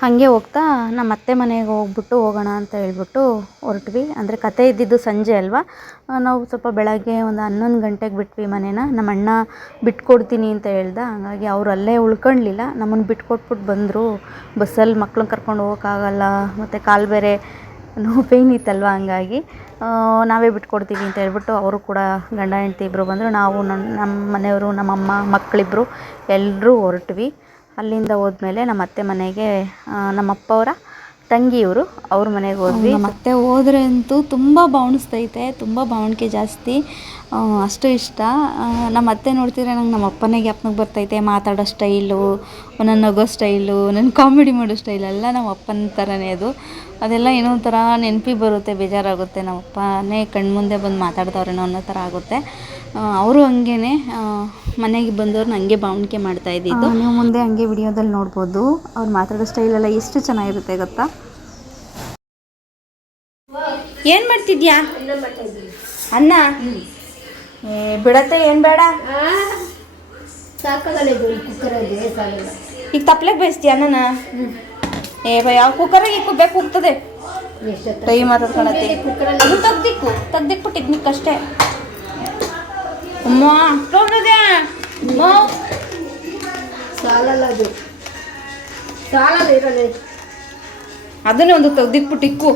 ಹಾಗೆ ಹೋಗ್ತಾ ನಮ್ಮ ಅತ್ತೆ ಮನೆಗೆ ಹೋಗ್ಬಿಟ್ಟು ಹೋಗೋಣ ಅಂತ ಹೇಳ್ಬಿಟ್ಟು ಹೊರಟ್ವಿ. ಅಂದರೆ ಕತೆ ಇದ್ದಿದ್ದು ಸಂಜೆ ಅಲ್ವಾ? ನಾವು ಸ್ವಲ್ಪ ಬೆಳಗ್ಗೆ ಒಂದು ಹನ್ನೊಂದು ಗಂಟೆಗೆ ಬಿಟ್ವಿ ಮನೇನ. ನಮ್ಮ ಅಣ್ಣ ಬಿಟ್ಕೊಡ್ತೀನಿ ಅಂತ ಹೇಳ್ದ. ಹಾಗಾಗಿ ಅವ್ರು ಅಲ್ಲೇ ಉಳ್ಕೊಳ್ಲಿಲ್ಲ ನಮ್ಮನ್ನು ಬಿಟ್ಕೊಟ್ಬಿಟ್ಟು ಬಂದರು. ಬಸ್ಸಲ್ಲಿ ಮಕ್ಳನ್ನ ಕರ್ಕೊಂಡು ಹೋಗೋಕ್ಕಾಗಲ್ಲ. ಮತ್ತು ಕಾಲು ಬೇರೆ ನೋವು ಪೇಯ್ನ್ ಇತ್ತಲ್ವ ಹಂಗಾಗಿ? ನಾವೇ ಬಿಟ್ಕೊಡ್ತೀವಿ ಅಂತ ಹೇಳ್ಬಿಟ್ಟು ಅವರು ಕೂಡ ಗಂಡ ಹೆಂಡ್ತಿ ಇಬ್ಬರು ಬಂದರು. ನಾವು ನನ್ನ ನಮ್ಮ ಮನೆಯವರು, ನಮ್ಮಮ್ಮ ಮಕ್ಕಳಿಬ್ರು ಎಲ್ಲರೂ ಹೊರಟ್ವಿ. ಅಲ್ಲಿಂದ ಹೋದ್ಮೇಲೆ ನಮ್ಮ ಅತ್ತೆ ಮನೆಗೆ ನಮ್ಮ ಅಪ್ಪವರ ತಂಗಿಯವರು ಅವ್ರ ಮನೆಗೆ ಹೋದ್ವಿ. ಮತ್ತೆ ಹೋದ್ರೆ ಅಂತೂ ತುಂಬ ಬಾವಣಿಸ್ತೈತೆ, ತುಂಬ ಬಾವಣಿಕೆ ಜಾಸ್ತಿ. ಅಷ್ಟು ಇಷ್ಟ. ನಮ್ಮ ಅತ್ತೆ ನೋಡ್ತಿದ್ರೆ ನಂಗೆ ನಮ್ಮ ಅಪ್ಪನೇ ಜ್ಞಾಪ್ನಕ್ಕೆ ಬರ್ತೈತೆ. ಮಾತಾಡೋ ಸ್ಟೈಲು ನನ್ನ ನಗೋ ಸ್ಟೈಲು ನನ್ನ ಕಾಮಿಡಿ ಮಾಡೋ ಸ್ಟೈಲ್ ಎಲ್ಲ ನಮ್ಮ ಅಪ್ಪನ ಥರನೇ ಅದು. ಅದೆಲ್ಲ ಏನೋ ಒಂಥರ ನೆನಪಿಗೆ ಬರುತ್ತೆ ಬೇಜಾರಾಗುತ್ತೆ. ನಮ್ಮ ಅಪ್ಪನೇ ಕಣ್ಮುಂದೆ ಬಂದು ಮಾತಾಡ್ತವ್ರೇನೋ ಅನ್ನೋ ಥರ ಆಗುತ್ತೆ. ಅವರು ಹಂಗೇ ಮನೆಗೆ ಬಂದವ್ರನ್ನ ಹಂಗೆ ಬಾವಣಿಗೆ ಮಾಡ್ತಾ ಇದ್ದಿದ್ದು. ನೀವು ಮುಂದೆ ಹಂಗೆ ವಿಡಿಯೋದಲ್ಲಿ ನೋಡ್ಬೋದು. ಅವ್ರು ಮಾತಾಡೋ ಸ್ಟೈಲೆಲ್ಲ ಎಷ್ಟು ಚೆನ್ನಾಗಿರುತ್ತೆ ಗೊತ್ತಾ? ಏನು ಮಾಡ್ತಿದ್ಯಾ? ಅನ್ನ? ಬಿಡತ್ತೆ ಏನು ಬೇಡ. ಸಾಕಾಗಲ್ಲ ಇದು ಕುಕ್ಕರ್ ಇದೆ ಸಾಗಲ್ಲ ಈಗ ತಪ್ಲೆಗೆ ಬೇಯಿಸ್ತೀಯ ಅನ್ನನ? ಏ ಭಯ ಕುಕ್ಕರಿಗೆ ಕುಬ್ಬೇಕು ಹೋಗ್ತದೆ ಟೈ ಕೈ ಮಾತಾಡ್ಕೊಳತ್ತೆ. ಕುಕ್ಕರಲ್ಲಿ ಅದು ತೆಗ್ದಿಕ್ಕು ತೆಗ್ದಿಕ್ಬಿಟ್ಟು ಇದ್ನಿಕ್ ಅಷ್ಟೇ. ಅಮ್ಮ. ಅಷ್ಟೊಂದಿದೆ ಅಮ್ಮ. ಸಾಲಲ್ಲ ಅದು. ಸಾಲಲ್ಲ ಇರಲ್ಲ ಅದನ್ನೇ ಒಂದು ತೆಗ್ದಿಕ್ಬಿಟ್ಟು ಇಕ್ಕು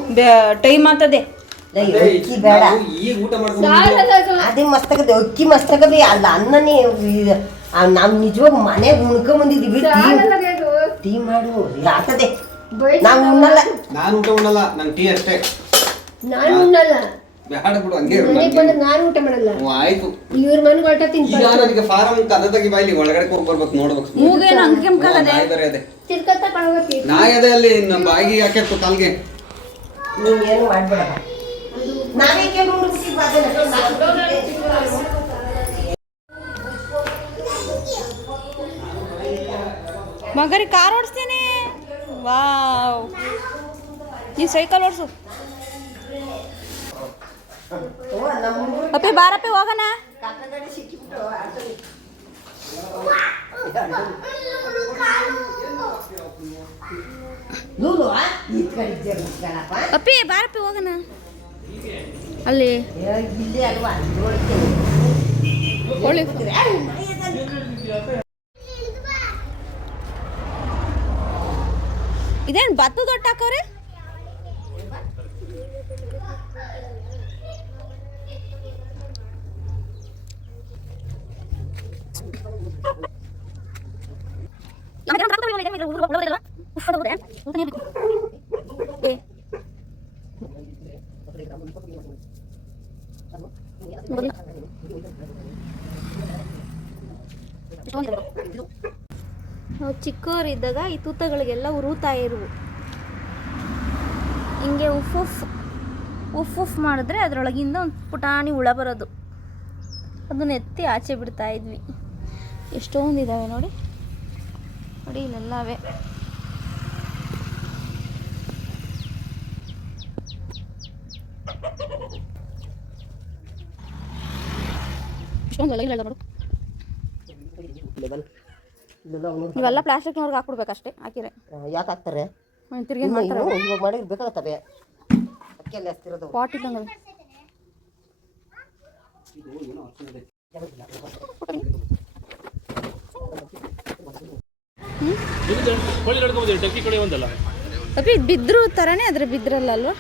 ಟೈಮ್ ಆಗ್ತದೆ. ಅಕ್ಕಿ ಬೇಡ. ಈಗ ಊಟ ಅದು ಮಸ್ತಕದ ಅಕ್ಕಿ ಮಸ್ತಕದ ಅಲ್ಲ ಅನ್ನನೇ ನಾವು ನಿಜವಾಗ ಮನೆಗೆ ಉಣ್ಕೊಂಡ್ ಬಂದಿದೀವಿ ಟೀ ಮಾಡು ಆಗ್ತದೆ ನಾನು ನಾವು ಉಣ್ಣಲ್ಲ. ನಾನು ಊಟ ಉಣ್ಣಲ್ಲ ನಂಗೆ ಟೀ ಅಷ್ಟೇ. ನಾನು ಉಣ್ಣಲ್ಲ. ಬೇಡ ಬಿಡು ಹಂಗೆ ನಾನು ಊಟ ಮಾಡಲ್ಲ. ಆಯ್ತು. ಇವ್ರ ಮನೆಗೆ ಹೊರಟ ನನಗೆ ಫಾರಂ ಬಾಯ್ಲಿ ಒಳಗಡೆ ಹೋಗಿ ಬರ್ಬೇಕು ನೋಡ್ಬೇಕು. ಮೂಗೇನು ಹಂಗೆ ಹ್ಞೂ, ನಾಯಿ ಬೇರೆ ಅದೇ. ತಿರ್ಕತ್ತ ಕಳ್ವತ್ತಿ ನಾಯಿ ಅದೇ ಅಲ್ಲಿ ನಮ್ಮ ಬಾಯಿಗೆ ಹಾಕಿತ್ತು ಕಾಲ್ಗೆ ನೀವು ಏನು ಮಾಡ್ಬೇಡ ನಾವೇ ಮಗರಿ ಕಾರ್ ಓಡಿಸ್ತೀನಿ. ವಾವ್. ಈ ಸೈಕಲ್ ಓಡಿಸು. ಅಪ್ಪಿ ಬಾರಪ್ಪಿ ಹೋಗೋಣ. ಅಪ್ಪಿ ಬಾರಪ್ಪಿ ಹೋಗೋಣ. ಅಲ್ಲಿ ಇದೇನು ಭತ್ತ ದೊಡ್ಡ ಹಾಕವ್ರೆ ನಾವು ಚಿಕ್ಕವರಿದ್ದಾಗ ಈ ತೂತಗಳಿಗೆಲ್ಲ ಉರುತಾ ಇರುವು. ಹಿಂಗೆ ಉಫ್ ಉಫ್ ಉಫ್ ಉಫ್ ಮಾಡಿದ್ರೆ ಅದರೊಳಗಿಂದ ಒಂದು ಪುಟಾಣಿ ಹುಳ ಬರೋದು. ಅದನ್ನ ಎತ್ತಿ ಆಚೆ ಬಿಡ್ತಾ ಇದ್ವಿ. ಎಷ್ಟೊಂದಿದ್ದಾವೆ ನೋಡಿ. ನೋಡಿ ಇಲ್ಲೆಲ್ಲ ನೋಡು. ಇವೆಲ್ಲ ಪ್ಲಾಸ್ಟಿಕ್ನವ್ರಿಗೆ ಹಾಕ್ಬಿಡ್ಬೇಕಷ್ಟೇ ಹಾಕಿರೆ ಯಾಕೆ ಹಾಕ್ತಾರೆ? ತಿರ್ಗಿ ಇನ್ನು ಇನ್ನು ಇವಾಗ ಮಾಡಿ ಬೇಕಾಗತ್ತವೆ ಅಕ್ಕಿ ಅಲ್ಲಿ ಹಸ್ತಿರೋದು ಪಾಟ್ ಇದ್ದಂಗೆ ಕೋಳಿ ನಡ್ಕೊಂಬಂದಿರಿ ಟರ್ಕಿ ಕೋಳಿ ಒಂದಲ್ಲ? ಅಪ್ಪಿ ಬಿದ್ರು ಥರನೇ ಅದ್ರ ಬಿದ್ರಲ್ಲ ಅಲ್ವಾ?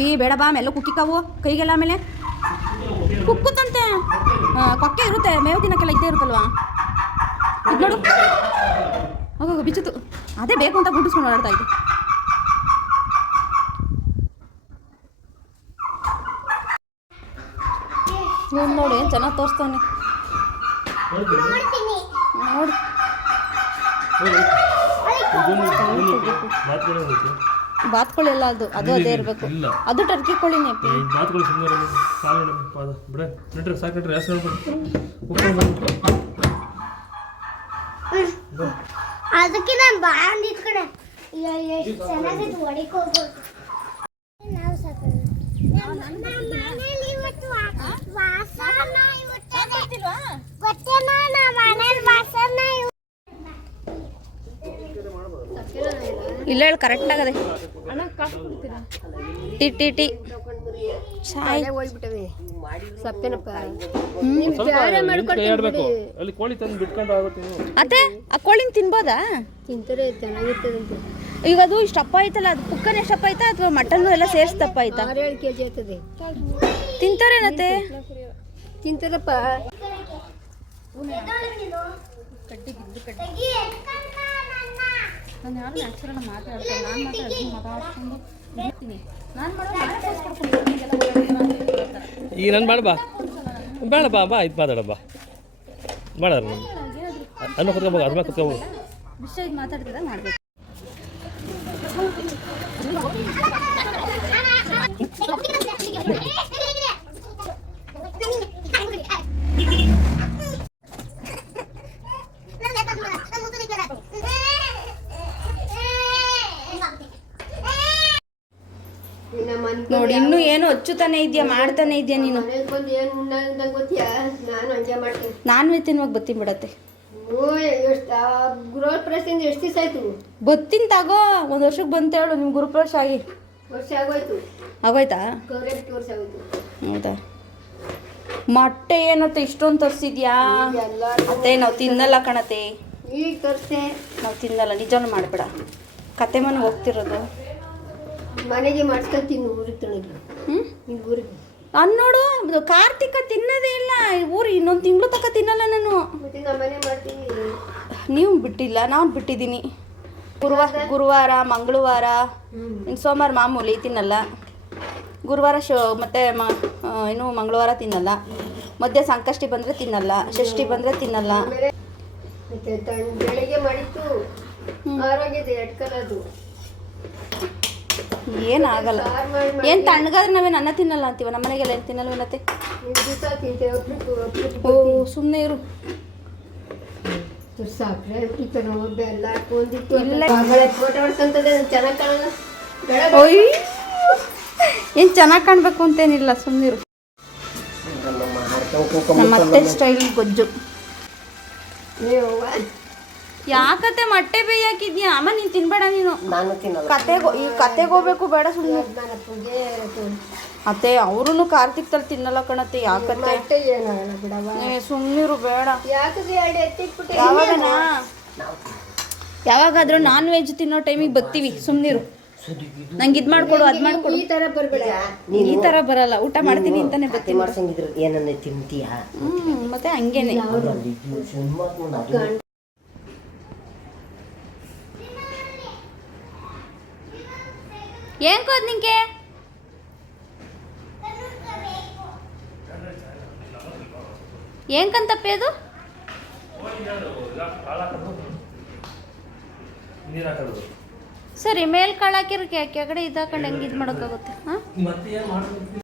ಅಪ್ಪಿ ಬೇಡ ಬಾ ಎಲ್ಲ ಕುಕ್ಕಿಕಾವು ಕೈಗೆಲ್ಲ ಆಮೇಲೆ ಕುಕ್ಕುತ್ತಂತೆ. ಕೊಕ್ಕೆ ಇರುತ್ತೆ ಮೇವು ದಿನಕ್ಕೆಲ್ಲ ಇದ್ದೇ ಇರುತ್ತಲ್ವಾ? ನೋಡು. ಹೋಗೋ ಬಿಚ್ಚಿತು ಅದೇ ಬೇಕು ಅಂತ ಗುಂಡಿಸ್ಕೊಂಡು ಓಡಾಡ್ತಾ ಇದ್ದೆ. ಇವ್ನು ನೋಡಿ ಏನು ಚೆನ್ನಾಗಿ ತೋರಿಸ್ತಾನೆ ನೋಡಿ. ಬಾತ್ಗಳು ಬಾತ್ಕೋಳಿ ಎಲ್ಲ ಅದು ಅದು ಅದೇ ಇರಬೇಕು. ಅದು ಟರ್ಕಿ ಕೋಳಿನೇ ಪಿ ಈ ಬಾತ್ಗಳು ಸುಮ್ಮನೆ ಕಾಲು ನಮ್ಮ ಪಾದ ಬಿಡ. ನಡ್ರಿ ಸಾಕು ಉಪ್ಪು ಹೇಳ್ಬಿಡಿ ಅದಕ್ಕೆ ನಾನು ಬಾಂಡ್ ನಿಂತ್ಕೊಂಡೆ ಎಷ್ಟು ಚೆನ್ನಾಗಿತ್ತು ಹೊಡಿಕೋಬೋದು ನಾವು ಸಾಕು. ಇವತ್ತು ವಾಸನ ಇವತ್ತು ಗೊತ್ತೇನೋ ನಮ್ಮ ಮನೇಲಿ ವಾಸನ ಇವ್- ಇಲ್ಲ ಹೇಳಿ ಕರೆಕ್ಟ್ ಆಗದೆ ಟಿ ಟಿ ಟಿ. ಚಾಯ್ ಹೋಗ್ಬಿಟ್ಟವೆ. ಸಪ್ಪೇನಪ್ಪ ಸ್ವಲ್ಪ ಕೈ ಆಡ್ಬೇಕು ಅಲ್ಲಿ ಕೋಳಿ ತಂದು ಬಿಟ್ಕೊಂಡು ಆಗುತ್ತೆ ನೀವು ಅತ್ತೆ ಆ ಕೋಳಿನ ತಿನ್ಬೋದಾ? ತಿಂತಾರೆ ಚೆನ್ನಾಗಿರ್ತದಂತೆ ಈಗ ಅದು ಇಷ್ಟಪ್ಪ ಐತಲ್ಲ ಅದು ಕುಕ್ಕನ್ ಎಷ್ಟಪ್ಪ ಐತಾ ಅಥವಾ ಮಟನ್ ಎಲ್ಲ ಸೇರಿಸಿ ದಪ್ಪ ಕೆ ಜಿ ಆಗ್ತದೆ ತಿಂತಾರೇನತ್ತೆ? ನನ್ನ. ನಾನು ಯಾರು ನ್ಯಾಚುರಲ್ ಮಾತಾಡ್ತೀನಿ ನಾನು ಮಾತಾಡ್ಕೊಂಡು ಮಾಡೋ ಈಗ ನಾನು ಬೇಡ ಬಾ. ಬೇಡ ಬಾ ಬಾ ಇದು ಮಾತಾಡ ಬಾ. ಬೇಡ ಅನ್ನ ಅದನ್ನ ಮೇಲೆ ಕುತ್ಕೋಬೇಕು ವಿಷಯ ಮಾಡ್ಬೇಕು. ನಮ್ಮ ಮನೆ ನೋಡಿ ಇನ್ನು ಏನು ಹಚ್ಚುತ್ತಾನೆ ಇದೆಯಾ ಮಾಡ್ತಾನೆ ಇದೆಯಾ ನೀನು? ನಾನು ತಿನ್ನುವಾಗ ಬತ್ತಿ ಬಿಡತ್ತೆ. ಓ ಎಷ್ಟು ಗೃಹ ಪ್ರವೇಶದಿಂದ ಎಷ್ಟು ದಿವಸ ಆಯ್ತು? ಬತ್ತಿನ ತಗೋ ಒಂದು ವರ್ಷಕ್ಕೆ ಬಂತ ಹೇಳು ನಿಮ್ ಗುರುಪ್ರವೇಶ ಆಗಿ. ಆಗೋಯ್ತು? ಹೌದಾ? ಮೊಟ್ಟೆ ಏನತ್ತೆ ಇಷ್ಟೊಂದು ತರ್ಸಿದ್ಯಾ? ಅತ್ತೆ ನಾವು ತಿನ್ನಲ್ಲ ಕಣತೆ ನಾವು ತಿನ್ನಲ್ಲ ನಿಜಾನು ಮಾಡ್ಬೇಡ. ಕತೆ ಮನೆ ಹೋಗ್ತಿರೋದು. ಮನೆಗೆ ಊರಿಗೆ ತನಗೆ. ಹ್ಞೂ ನಿನ್ನ ಊರಿಗೆ. ನಾನು ನೋಡು ಇದು ಕಾರ್ತಿಕ ತಿನ್ನೋದೇ ಇಲ್ಲ. ಊರು ಇನ್ನೊಂದು ತಿಂಗಳು ತಕ ತಿನ್ನಲ್ಲ ನಾನು. ಮತ್ತೆ ನಮ್ಮ ಮನೆ ಮಾಡ್ತೀನಿ. ನೀವು ಬಿಟ್ಟಿಲ್ಲ ನಾನು ಬಿಟ್ಟಿದ್ದೀನಿ. ಗುರುವಾರ ಗುರುವಾರ ಮಂಗಳವಾರ ಇನ್ನು ಸೋಮವಾರ ಮಾಮೂಲಿ ತಿನ್ನಲ್ಲ. ಗುರುವಾರ ಶೋ ಮತ್ತು ಮ ಇನ್ನು ಮಂಗಳವಾರ ತಿನ್ನಲ್ಲ. ಮಧ್ಯೆ ಸಂಕಷ್ಟಿ ಬಂದರೆ ತಿನ್ನಲ್ಲ ಷಷ್ಠಿ ಬಂದರೆ ತಿನ್ನಲ್ಲ. ಮತ್ತೆ ತಣ್ಣ ಬೆಳಿಗ್ಗೆ ಮಾಡಿತ್ತು ಆರೋಗ್ಯದ ಎಟ್ಕಲದು ಏನಾಗಲ್ಲ. ಆಗಲ್ಲ ಏನು ತಣ್ಣಗಾದ್ರೆ ನಾವೇನು ಅನ್ನ ತಿನ್ನಲ್ಲ ಅಂತೀವ? ನಮ್ಮ ಮನೆಗೆಲ್ಲ ಏನು ತಿನ್ನಲ್ವೇನತ್ತೆ ಓ ಸುಮ್ಮನೆ ಇರು. ಏನು ಚೆನ್ನಾಗಿ ಕಾಣಬೇಕು ಅಂತೇನಿಲ್ಲ ಸುಮ್ಮನಿರು ನಮ್ಮ ಅತ್ತೆ ಸ್ಟೈಲ್ ಗೊಜ್ಜು. ಯಾಕತ್ತೆ ಮೊಟ್ಟೆ ಬೇಯಾಕಿದ್ಯಾ? ಅಮ್ಮ ನೀನು ತಿನ್ಬೇಡ ನೀನು. ನಾನು ತಿನ್ನಲ್ಲ. ಕತೆಗೆ ಈ ಕತೆಗೆ ಹೋಗ್ಬೇಕು ಬೇಡ ಸುಮ್ಮನೆ ಅತ್ತೆ ಅವ್ರು ಕಾರ್ತಿಕ್ ತಲ್ ತಿನ್ನಲ್ಲ ಕಣತ್ತೆ ಯಾಕತ್ತೆ? ಮತ್ತೆ ಏನಾಗಲ್ಲ ಬಿಡವ ಏ ಸುಮ್ಮನಿರು ಬೇಡ. ಯಾಕಂದ್ರೆ ಎರಡು ಎತ್ತಿಟ್ಬಿಟ್ಟೆ ಯಾವಾಗನಾ? ಯಾವಾಗಾದ್ರೂ ನಾನ್ ವೆಜ್ ತಿನ್ನೋ ಟೈಮಿಗೆ ಬರ್ತೀವಿ ಸುಮ್ಮನಿರು ನಂಗೆ ಇದು ಮಾಡ್ಕೊಡು ಅದು ಮಾಡ್ಕೊಡು. ಈ ತರ ಬರ್ಬೇಡ. ಈ ತರ ಬರಲ್ಲ ಊಟ ಮಾಡ್ತೀನಿ ಅಂತಾನೆ ಬತ್ತಿ ಬರ್ತೀನಿ. ಮಾಡ್ಸಂಗಿದ್ರು ಏನನ್ನ ತಿಂತೀಯಾ? ಹ್ಮ್ ಮತ್ತೆ ಹಂಗೇನೆ ಅವ್ರಲ್ಲಿ ಸುಮ್ಮನೆ ಅದು ಏನ್ ಕೋದ್ ನಿಂಗೆ? ಏನ್ ಕಂತಪ್ಪೆ ಅದು? ಸರಿ ಮೇಲ್ ಕಾಳು ಕೆಗಡೆ ಕೆಳಗಡೆ ಇದು ಹಾಕೊಂಡು ಹೆಂಗೆ ಇದು ಮಾಡೋಕ್ಕಾಗುತ್ತೆ ಹಾಂ? ಮತ್ತೆ ಏನು ಮಾಡ್ಬೇಕು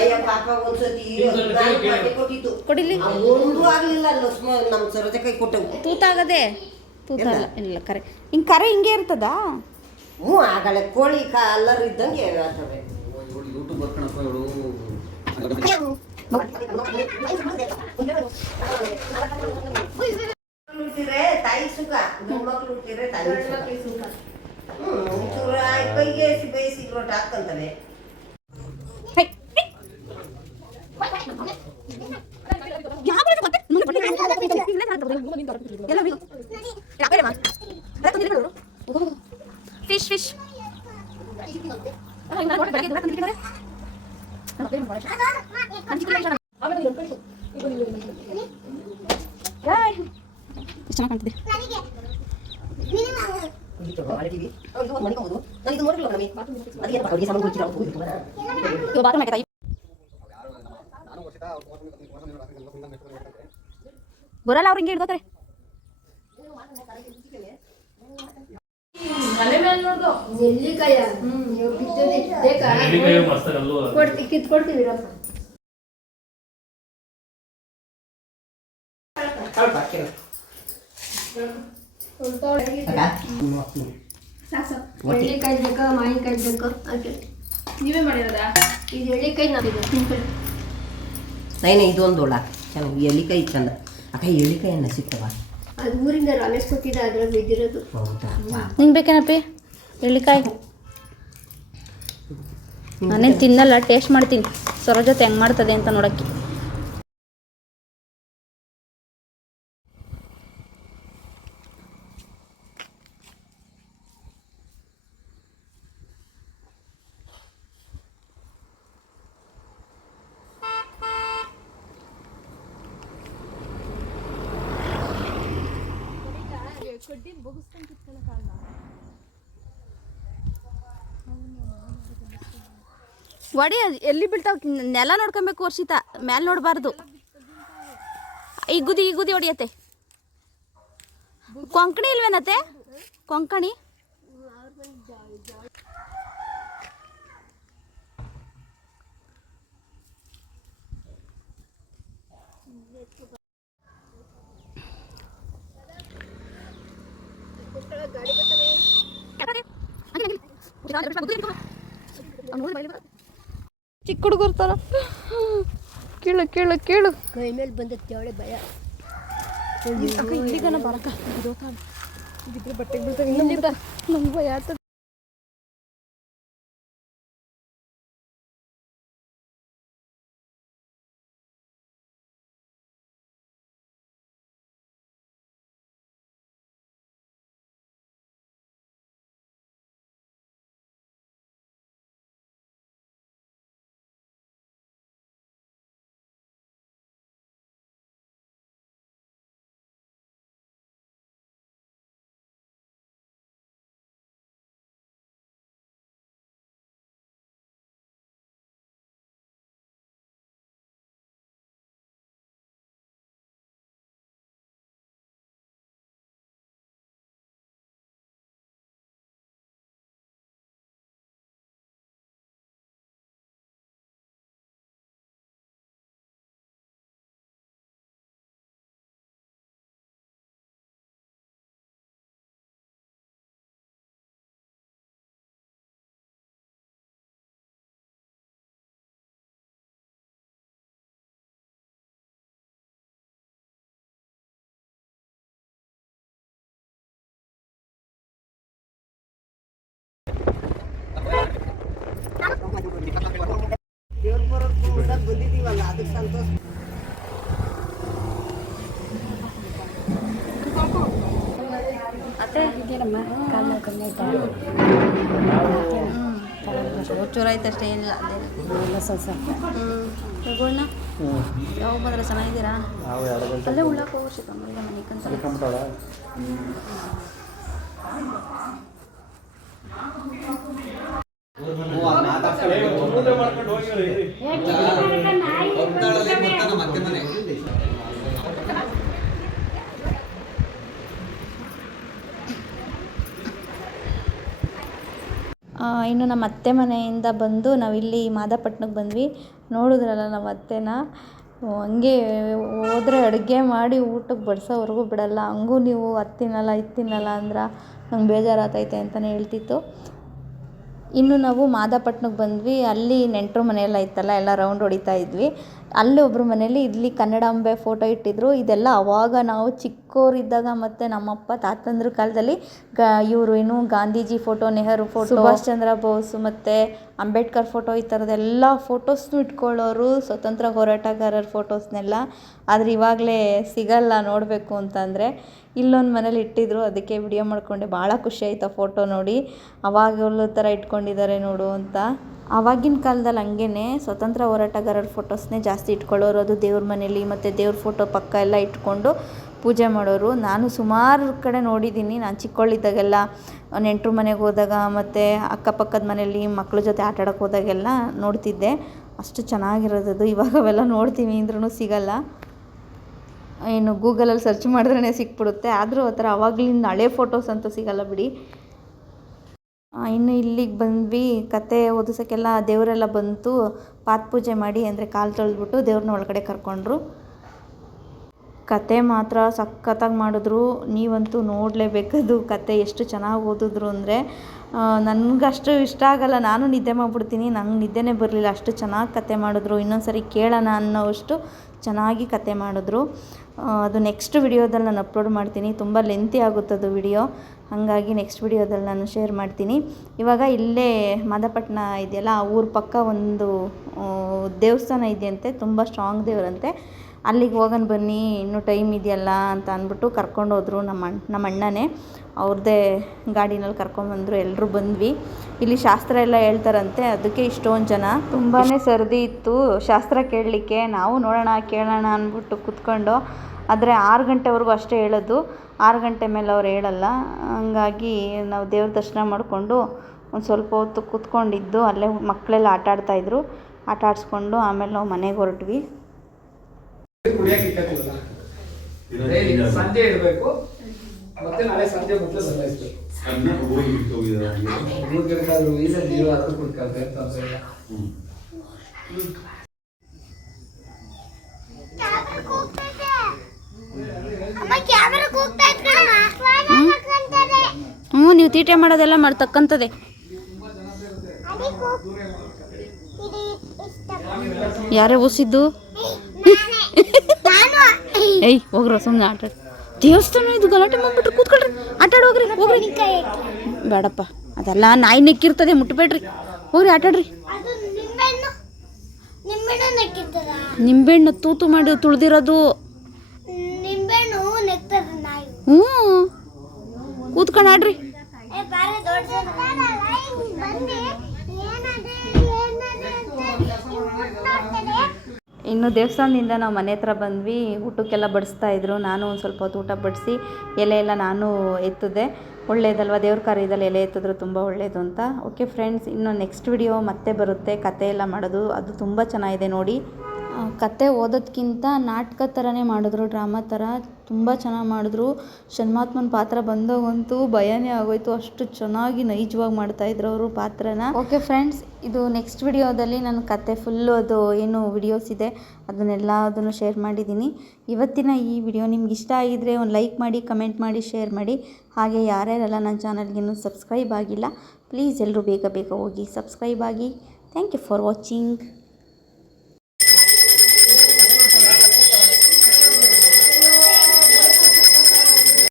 ಅಯ್ಯ ಪಾಪ ಒಂದ್ಸತಿ ನಾಲ್ಕು ಮೊಟ್ಟೆ ಕೊಟ್ಟಿತ್ತು ಕೊಡಿಲಿ. ಆ ಒಂದು ಆಗ್ಲಿಲ್ಲ ನಮ್ಮ ಸರೋಜ ಕೈ ಕೊಟ್ಟವು. ತೂತಾಗದೆ? ತೂತಾಗಲ್ಲ ಇಲ್ಲ ಕರೆ. ಹಿಂಗೆ ಕರೆ ಹಿಂಗೆ ಇರ್ತದಾ? ಹ್ಞೂ ಆಗಳೆ ಕೋಳಿ ಕಾ ಕಲ್ಲರ್ ಇದ್ದಂಗೆ ಹೇಳ್ತವೆ. ಯೂಟ್ಯೂಬ್ ಕಣಪ್ಪ ಇವಳು ಹುಟ್ಟಿದ್ರೆ ತಾಯಿ ಸುಖ ಗಂಡು ಮಕ್ಳು ಹುಟ್ಟಿದ್ರೆ ತಾಯಿ ಸುಖ. ಹ್ಞೂ ಕೈಗೆ ಸಿ- ಬೇಯಿಸಿ ರೊಟ್ಟಿ ಹಾಕ್ಕಂತವೆ ಹೈ. ಫಿಶ್ ಫಿಶ್ ಚೆನ್ನಾಗಿ ಕಾಣ್ತಿದೆ ಮಾಡಿದ್ದೀವಿ ಇದು ಒಂದು ಮನಿಕೊಂಬೋದು ನಾನು ಇದು ನೋಡಿಲ್ಲ ನಮಗೆ ಅದೇನು ಅಡುಗೆ ಸಾಮಾನು ಗೊತ್ತಿಲ್ಲ ಅವ್ರು ಹೋಗಿದ್ದು ಇವಾಗ ಬಾತ್ರೂಮ್ ಹಾಕೈತಾ ನಾನು ವರ್ಷ ಬರಲ್ಲ ಅವ್ರು ಹಿಂಗೆ ಹಿಡ್ಕೋತಾರೆ ಸಾಕು ಮಾವಿನಕಾಯಿ ಬೇಕಾ ಹಾಕಿ ನೀವೇ ಮಾಡಿರೋದಾ? ಇದು ಎಳ್ಳಿಕಾಯಿ ನಾವಿದೆ. ನೈನ ಇದೊಂದು ಒಳ ಚೆನ್ನಾಗಿ ಎಳ್ಳಿಕಾಯಿ ಚಂದ. ಅಕ್ಕ ಎಳ್ಳಿಕಾಯನ್ನ ಅನ್ನ ಸಿಗ್ತವ ಅದು ಊರಿಂದ ರಮೇಶ್ ಕೊಟ್ಟಿದ್ದ ಅದ್ರಲ್ಲಿ ಬಿದ್ದಿರೋದು. ಹೌದಾ? ನಿಂಗೆ ಬೇಕೇನಪ್ಪಿ? ಎಳ್ಳಿಕಾಯಿ. ನಾನೇನು ತಿನ್ನಲ್ಲ ಟೇಸ್ಟ್ ಮಾಡ್ತೀನಿ. ಸೊರ ಜೊತೆ ಹೆಂಗೆ ಮಾಡ್ತದೆ ಅಂತ ನೋಡೋಕ್ಕೆ. ವಡಿ ಎಲ್ಲಿ ಬೀಳ್ತಾವ? ನೆಲ ನೋಡ್ಕೊಬೇಕು ವರ್ಷಿತ. ಮ್ಯಾಲೆ ನೋಡಬಾರ್ದು. ಇಗುದಿ ಇಗುದಿ ಹೊಡಿಯತ್ತೆ ಕೊಂಕಣಿ ಇಲ್ವೇನತ್ತೆ? ಕೊಂಕಣಿ. ಚಿಕ್ಕ ಹುಡುಗರು ಥರ ಕೇಳು ಕೇಳು ಕೇಳು. ಕೈ ಮೇಲೆ ಬಂದತ್ತೆ ಅವಳೆ ಭಯ. ಇಲ್ಲಿಗನ ಬರಕ ಬಿದ್ರೆ ಬಟ್ಟೆಗೆ ಬೀಳ್ತಾವೆ ಇನ್ನೊಂದು ನಮ್ಗೆ ಭಯ ಆಗ್ತದೆ ಬರೋದು ಬಂದಿದ್ದೀವಲ್ಲ ಅದಕ್ಕೆ ಸಂತೋಷ ಚೂರ ಆಯ್ತು ಅಷ್ಟೇ ಏನಿಲ್ಲ ತಗೊಳ್ಳ ಯಾವ ಬಂದ್ರೆ ಚೆನ್ನಾಗಿದ್ದೀರಾ? ಅಲ್ಲೇ ಉಳ್ಳಾಕ ಹೋಗ್ರಿ ತಮ್ಮಲ್ಲಿ ಮನೆ ಕಂತ ಇನ್ನು ನಮ್ಮ ಅತ್ತೆ ಮನೆಯಿಂದ ಬಂದು ನಾವಿಲ್ಲಿ ಮಾದಪಟ್ಟಣಕ್ಕೆ ಬಂದ್ವಿ. ನೋಡಿದ್ರಲ್ಲ ನಮ್ಮ ಅತ್ತೆನ. ಹಂಗೆ ಹೋದ್ರೆ ಅಡುಗೆ ಮಾಡಿ ಊಟಕ್ಕೆ ಬಡಿಸೋವರೆಗೂ ಬಿಡಲ್ಲ. ಹಂಗೂ ನೀವು ಅತ್ತಿನಲ್ಲ, ಇತ್ತಿನಲ್ಲ ಅಂದ್ರೆ ನಂಗೆ ಬೇಜಾರಾತೈತೆ ಅಂತಲೇ ಹೇಳ್ತಿತ್ತು. ಇನ್ನು ನಾವು ಮಾದಾಪಟ್ಟಣಕ್ಕೆ ಬಂದ್ವಿ, ಅಲ್ಲಿ ನೆಂಟರು ಮನೆಯೆಲ್ಲ ಇತ್ತಲ್ಲ, ಎಲ್ಲ ರೌಂಡ್ ಹೊಡಿತಾ ಇದ್ವಿ. ಅಲ್ಲಿ ಒಬ್ಬರು ಮನೇಲಿ ಇಲ್ಲಿ ಕನ್ನಡಾಂಬೆ ಫೋಟೋ ಇಟ್ಟಿದ್ರು. ಇದೆಲ್ಲ ಅವಾಗ ನಾವು ಚಿಕ್ಕವರಿದ್ದಾಗ ಮತ್ತು ನಮ್ಮಪ್ಪ ತಾತಂದ್ರ ಕಾಲದಲ್ಲಿ ಗ ಇವರು ಏನು ಗಾಂಧೀಜಿ ಫೋಟೋ ನೆಹರು ಫೋಟೋ ಸುಭಾಷ್ ಚಂದ್ರ ಬೋಸ್ ಮತ್ತು ಅಂಬೇಡ್ಕರ್ ಫೋಟೋ ಈ ಥರದ್ದೆಲ್ಲ ಫೋಟೋಸ್ನು ಇಟ್ಕೊಳ್ಳೋರು ಸ್ವತಂತ್ರ ಹೋರಾಟಗಾರರ ಫೋಟೋಸ್ನೆಲ್ಲ. ಆದರೆ ಇವಾಗಲೇ ಸಿಗಲ್ಲ ನೋಡಬೇಕು ಅಂತಂದರೆ ಇಲ್ಲೊಂದು ಮನೇಲಿ ಇಟ್ಟಿದ್ರು ಅದಕ್ಕೆ ವಿಡಿಯೋ ಮಾಡಿಕೊಂಡೆ. ಭಾಳ ಖುಷಿ ಆಯ್ತು ಆ ಫೋಟೋ ನೋಡಿ. ಅವಾಗ ಥರ ಇಟ್ಕೊಂಡಿದ್ದಾರೆ ನೋಡು ಅಂತ. ಆವಾಗಿನ ಕಾಲದಲ್ಲಿ ಹಂಗೇ ಸ್ವತಂತ್ರ ಹೋರಾಟಗಾರರ ಫೋಟೋಸ್ನೇ ಜಾಸ್ತಿ ಇಟ್ಕೊಳ್ಳೋರು ಅದು ದೇವ್ರ ಮನೇಲಿ ಮತ್ತು ದೇವ್ರ ಫೋಟೋ ಪಕ್ಕ ಎಲ್ಲ ಇಟ್ಕೊಂಡು ಪೂಜೆ ಮಾಡೋರು. ನಾನು ಸುಮಾರು ಕಡೆ ನೋಡಿದ್ದೀನಿ. ನಾನು ಚಿಕ್ಕವಳಿದ್ದಾಗೆಲ್ಲ ನೆಂಟರು ಮನೆಗೆ ಹೋದಾಗ ಮತ್ತು ಅಕ್ಕಪಕ್ಕದ ಮನೆಯಲ್ಲಿ ಮಕ್ಕಳ ಜೊತೆ ಆಟ ಆಡೋಕೆ ಹೋದಾಗೆಲ್ಲ ನೋಡ್ತಿದ್ದೆ. ಅಷ್ಟು ಚೆನ್ನಾಗಿರೋದದು. ಇವಾಗ ಅವೆಲ್ಲ ನೋಡ್ತೀವಿ ಅಂದ್ರೂ ಸಿಗಲ್ಲ. ಏನು ಗೂಗಲಲ್ಲಿ ಸರ್ಚ್ ಮಾಡಿದ್ರೇ ಸಿಕ್ಬಿಡುತ್ತೆ. ಆದರೂ ಆ ಥರ ಅವಾಗಲಿಂದ ಹಳೆ ಫೋಟೋಸ್ ಅಂತೂ ಸಿಗಲ್ಲ ಬಿಡಿ. ಇನ್ನು ಇಲ್ಲಿಗೆ ಬಂದ್ವಿ. ಕತೆ ಓದಿಸೋಕ್ಕೆಲ್ಲ ದೇವರೆಲ್ಲ ಬಂತು. ಪಾತ್ ಪೂಜೆ ಮಾಡಿ, ಅಂದರೆ ಕಾಲು ತೊಳೆದ್ಬಿಟ್ಟು ದೇವ್ರನ್ನ ಒಳಗಡೆ ಕರ್ಕೊಂಡ್ರು. ಕತೆ ಮಾತ್ರ ಸಖತ್ತಾಗಿ ಮಾಡಿದ್ರು, ನೀವಂತೂ ನೋಡಲೇಬೇಕದು ಕತೆ ಎಷ್ಟು ಚೆನ್ನಾಗಿ ಓದಿದ್ರು ಅಂದರೆ ನನಗಷ್ಟು ಇಷ್ಟ ಆಗಲ್ಲ. ನಾನು ನಿದ್ದೆ ಮಾಡಿಬಿಡ್ತೀನಿ, ನಂಗೆ ನಿದ್ದೆನೇ ಬರಲಿಲ್ಲ. ಅಷ್ಟು ಚೆನ್ನಾಗಿ ಕತೆ ಮಾಡಿದ್ರು. ಇನ್ನೊಂದು ಸರಿ ಕೇಳೋಣ ಅನ್ನೋವಷ್ಟು ಚೆನ್ನಾಗಿ ಕತೆ ಮಾಡಿದ್ರು. ಅದು ನೆಕ್ಸ್ಟ್ ವಿಡಿಯೋದಲ್ಲಿ ನಾನು ಅಪ್ಲೋಡ್ ಮಾಡ್ತೀನಿ. ತುಂಬ ಲೆಂತಿ ಆಗುತ್ತದು ವಿಡಿಯೋ ಹಾಗಾಗಿ ನೆಕ್ಸ್ಟ್ ವಿಡಿಯೋದಲ್ಲಿ ನಾನು ಶೇರ್ ಮಾಡ್ತೀನಿ. ಇವಾಗ ಇಲ್ಲೇ ಮದಪಟ್ಟಣ ಇದೆಯಲ್ಲ, ಆ ಊರ ಪಕ್ಕ ಒಂದು ದೇವಸ್ಥಾನ ಇದೆಯಂತೆ, ತುಂಬ ಸ್ಟ್ರಾಂಗ್ ದೇವರಂತೆ. ಅಲ್ಲಿಗೆ ಹೋಗೋಣ ಬನ್ನಿ, ಇನ್ನೂ ಟೈಮ್ ಇದೆಯಲ್ಲ ಅಂತ ಅಂದ್ಬಿಟ್ಟು ಕರ್ಕೊಂಡೋದ್ರು ನಮ್ಮ ಅಣ್ಣ, ನಮ್ಮ ಅಣ್ಣನೇ. ಅವ್ರದ್ದೇ ಗಾಡಿನಲ್ಲಿ ಕರ್ಕೊಂಬಂದರು ಎಲ್ಲರೂ ಬಂದ್ವಿ. ಇಲ್ಲಿ ಶಾಸ್ತ್ರ ಎಲ್ಲ ಹೇಳ್ತಾರಂತೆ, ಅದಕ್ಕೆ ಇಷ್ಟೊಂದು ಜನ. ತುಂಬಾ ಸರದಿ ಇತ್ತು. ಶಾಸ್ತ್ರ ಕೇಳಲಿಕ್ಕೆ, ನಾವು ನೋಡೋಣ, ಕೇಳೋಣ ಅಂದ್ಬಿಟ್ಟು ಕೂತ್ಕೊಂಡು, ಆದರೆ ಆರು ಗಂಟೆವರೆಗೂ ಅಷ್ಟೇ ಹೇಳೋದು. ಆರು ಗಂಟೆ ಮೇಲೆ ಅವ್ರು ಹೇಳಲ್ಲ. ಹಂಗಾಗಿ ನಾವು ದೇವ್ರ ದರ್ಶನ ಮಾಡಿಕೊಂಡು ಒಂದು ಸ್ವಲ್ಪ ಹೊತ್ತು ಕೂತ್ಕೊಂಡಿದ್ದು, ಅಲ್ಲೇ ಮಕ್ಕಳೆಲ್ಲ ಆಟ ಆಡ್ತಾಯಿದ್ರು ಆಟ ಆಡಿಸ್ಕೊಂಡು ಆಮೇಲೆ ನಾವು ಮನೆಗೆ ಹೊರಟ್ವಿ. ಕುಡಿಯಕ್ಕೆ ಸಂಜೆ ಇರಬೇಕು. ಮತ್ತೆ ನಾಳೆ ಸಂಜೆ ಮೊದಲು ಬದಲಾಯಿಸ್ಬೇಕು ಇಲ್ಲ ಕುಡ್ಕೊಳ್ತಾರೆ ತೊಂದರೆ ಇಲ್ಲ ಹ್ಞೂ ನೀವು ತೀಟೆ ಮಾಡೋದೆಲ್ಲ ಮಾಡ್ತಕ್ಕಂಥದ್ದೇ. ಯಾರೇ ಓಸಿದ್ದು ನಾನು ಏಯ್. ಹೋಗ್ರ ಸುಮ್ಮನೆ ಆಟ ದೇವಸ್ಥಾನ ಇದು ಗಲಾಟೆ ಮಾಡ್ಬಿಟ್ರಿ ಕೂತ್ಕೊಳ್ರಿ. ಆಟ ಆಡ್ ಹೋಗ್ರಿ. ಹೋಗ್ರಿ. ಬೇಡಪ್ಪ. ಅದೆಲ್ಲ ನಾಯಿ ನೆಕ್ಕಿರ್ತದೆ ಮುಟ್ಬೇಡ್ರಿ. ಹೋಗ್ರಿ ಆಟಾಡ್ರಿ ನಿಂಬೆಹಣ್ಣು. ತೂತು ಮಾಡಿ ತುಳ್ದಿರೋದು. ಹ್ಞೂ. ಕೂತ್ಕೊಂಡು ಆಡ್ರಿ ಏ ಬಾರೆ ದೊಡ್ಡ ಬಂದು ಏನದೆ ಏನದೆ ಅಂತ ಮಾತಾಡ್ತಾರೆ ಇನ್ನು ದೇವಸ್ಥಾನದಿಂದ ನಾವು ಮನೆ ಹತ್ರ ಬಂದ್ವಿ, ಊಟಕ್ಕೆಲ್ಲ ಬಡಿಸ್ತಾ ಇದ್ರು. ನಾನು ಒಂದು ಸ್ವಲ್ಪ ಹೊತ್ತು ಊಟ ಬಡಿಸಿ, ಎಲೆ ಎಲ್ಲ ನಾನು ಎತ್ತಿದೆ. ಒಳ್ಳೆಯದಲ್ವ ದೇವ್ರ ಕಾರ್ಯದಲ್ಲಿ ಎಲೆ ಎತ್ತಿದ್ರೆ ತುಂಬ ಒಳ್ಳೆಯದು ಅಂತ. ಓಕೆ ಫ್ರೆಂಡ್ಸ್ ಇನ್ನು ನೆಕ್ಸ್ಟ್ ವಿಡಿಯೋ ಮತ್ತೆ ಬರುತ್ತೆ. ಕತೆ ಎಲ್ಲ ಮಾಡೋದು, ಅದು ತುಂಬ ಚೆನ್ನಾಗಿದೆ ನೋಡಿ. ಕತೆ ಓದೋದ್ಕಿಂತ ನಾಟಕ ಥರನೇ ಮಾಡಿದ್ರು, ಡ್ರಾಮಾ ಥರ ತುಂಬ ಚೆನ್ನಾಗಿ ಮಾಡಿದ್ರು. ಷಣ್ಮಾತ್ಮನ ಪಾತ್ರ ಬಂದಾಗಂತೂ ಭಯನೇ ಆಗೋಯ್ತು. ಅಷ್ಟು ಚೆನ್ನಾಗಿ ನೈಜವಾಗಿ ಮಾಡ್ತಾಯಿದ್ರು ಅವರು ಪಾತ್ರನ. ಓಕೆ ಫ್ರೆಂಡ್ಸ್ ಇದು ನೆಕ್ಸ್ಟ್ ವಿಡಿಯೋದಲ್ಲಿ ನನ್ನ ಕತೆ ಫುಲ್ಲು ಅದು ಏನು ವಿಡಿಯೋಸ್ ಇದೆ, ಅದನ್ನೆಲ್ಲ ಅದನ್ನು ಶೇರ್ ಮಾಡಿದ್ದೀನಿ. ಇವತ್ತಿನ ಈ ವಿಡಿಯೋ ನಿಮ್ಗೆ ಇಷ್ಟ ಆಗಿದ್ರೆ ಒಂದು ಲೈಕ್ ಮಾಡಿ ಕಮೆಂಟ್ ಮಾಡಿ ಶೇರ್ ಮಾಡಿ. ಹಾಗೆ ಯಾರ್ಯಾರೆಲ್ಲ ನನ್ನ ಚಾನಲ್ಗೆ ಇನ್ನೂ ಸಬ್ಸ್ಕ್ರೈಬ್ ಆಗಿಲ್ಲ ಪ್ಲೀಸ್ ಎಲ್ಲರೂ ಬೇಗ ಬೇಗ ಹೋಗಿ ಸಬ್ಸ್ಕ್ರೈಬ್ ಆಗಿ. Thank you for watching